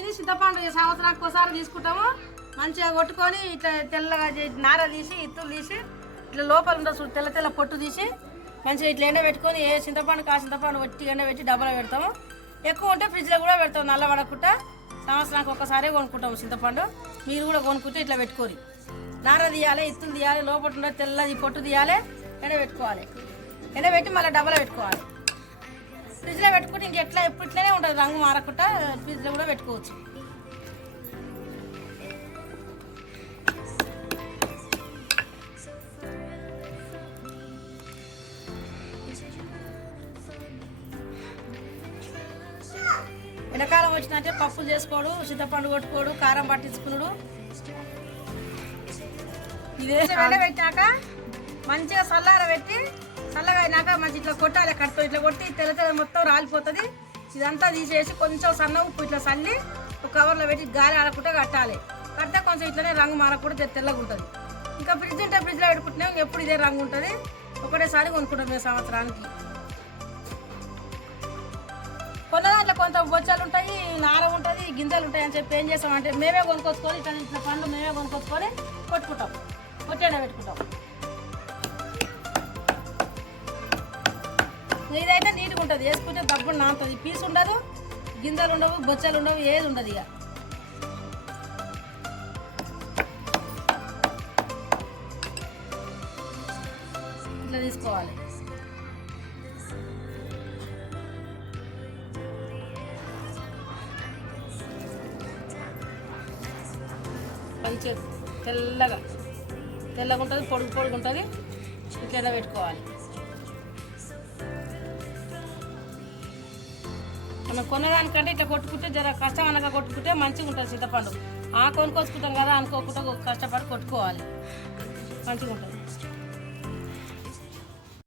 ఇది చింతపండు ఈ సంవత్సరానికి ఒకసారి తీసుకుంటాము. మంచిగా కొట్టుకొని ఇట్లా తెల్లగా నార తీసి ఇత్తులు తీసి ఇట్లా లోపల ఉన్న చూడు తెల్ల తెల్ల పొట్టు తీసి మంచిగా ఇట్లా ఎండ పెట్టుకొని ఏ చింతపండు కా చింతపండు వట్టి ఎండ పెట్టి డబ్బులో పెడతాము. ఎక్కువ ఉంటే ఫ్రిడ్జ్లో కూడా పెడతాం నల్ల పడకుండా సంవత్సరానికి ఒకసారి కొనుక్కుంటాము చింతపండు. మీరు కూడా కొనుక్కుంటే ఇట్లా పెట్టుకోరి. నార తీయాలి ఇత్తులు తీయాలి లోపల ఉన్న తెల్లది పొట్టు తీయాలి ఎండ పెట్టుకోవాలి. ఎండ పెట్టి మళ్ళీ డబ్బలో పెట్టుకోవాలి. ఫ్రిడ్జ్లో పెట్టుకుంటే ఇంకెట్లా ఎప్పుడు ఇట్లనే ఉంటుంది రంగు మారకుండా ఫ్రిడ్జ్లో కూడా పెట్టుకోవచ్చు. ఎండాకాలం వచ్చినట్టే పప్పులు చేసుకోడు చింతపండు కొట్టుకోడు కారం పట్టించుకున్నాడు ఇదే పెట్టాక మంచిగా చల్లార పెట్టి చల్లగా అయినాక మంచి ఇట్లా కొట్టాలి కడుతూ ఇట్లా కొట్టి తెల్ల తెల్ల మొత్తం రాలిపోతుంది. ఇదంతా తీసేసి కొంచెం సన్న ఉప్పు ఇట్లా చల్లి ఒక కవర్లో పెట్టి గాలి ఆడకుండా కట్టాలి. కడితే కొంచెం ఇట్లనే రంగు మారకుండా తెల్లగా ఉంటుంది. ఇంకా ఫ్రిడ్జ్ ఉంటే ఫ్రిడ్జ్లో పెట్టుకుంటున్నాం ఎప్పుడు ఇదే రంగు ఉంటుంది. ఒకటేసారి కొనుక్కుంటాం మేము సంవత్సరానికి. కొన్న దాంట్లో కొంత బొచ్చలు ఉంటాయి నార ఉంటుంది గింజలు ఉంటాయి అని చెప్పి ఏం చేస్తామంటే మేమే కొనుక్కొచ్చుకొని ఇట్లా ఇట్లా పండ్లు మేమే కొనుక్కొచ్చుకొని కొట్టుకుంటాం. కొట్టేనా పెట్టుకుంటాం. ఇదైతే నీట్గా ఉంటుంది. వేసుకుంటే దబ్బుడు నానుతుంది. పీస్ ఉండదు గింజలు ఉండవు బొచ్చలు ఉండవు ఏది ఉండదు ఇక. ఇట్లా తీసుకోవాలి. మంచిగా తెల్లగా తెల్లగా ఉంటుంది పొడుగు పొడుగు ఉంటుంది. ఇట్లా పెట్టుకోవాలి. మనం కొనేదానికంటే ఇట్లా కొట్టుకుంటే జర కష్టం అనగా కొట్టుకుంటే మంచిగా ఉంటుంది చింతపండు ఆ కొనుక్కొచ్చుకుంటాం కదా అనుకోకుండా కష్టపడి కొట్టుకోవాలి. మంచిగా ఉంటుంది.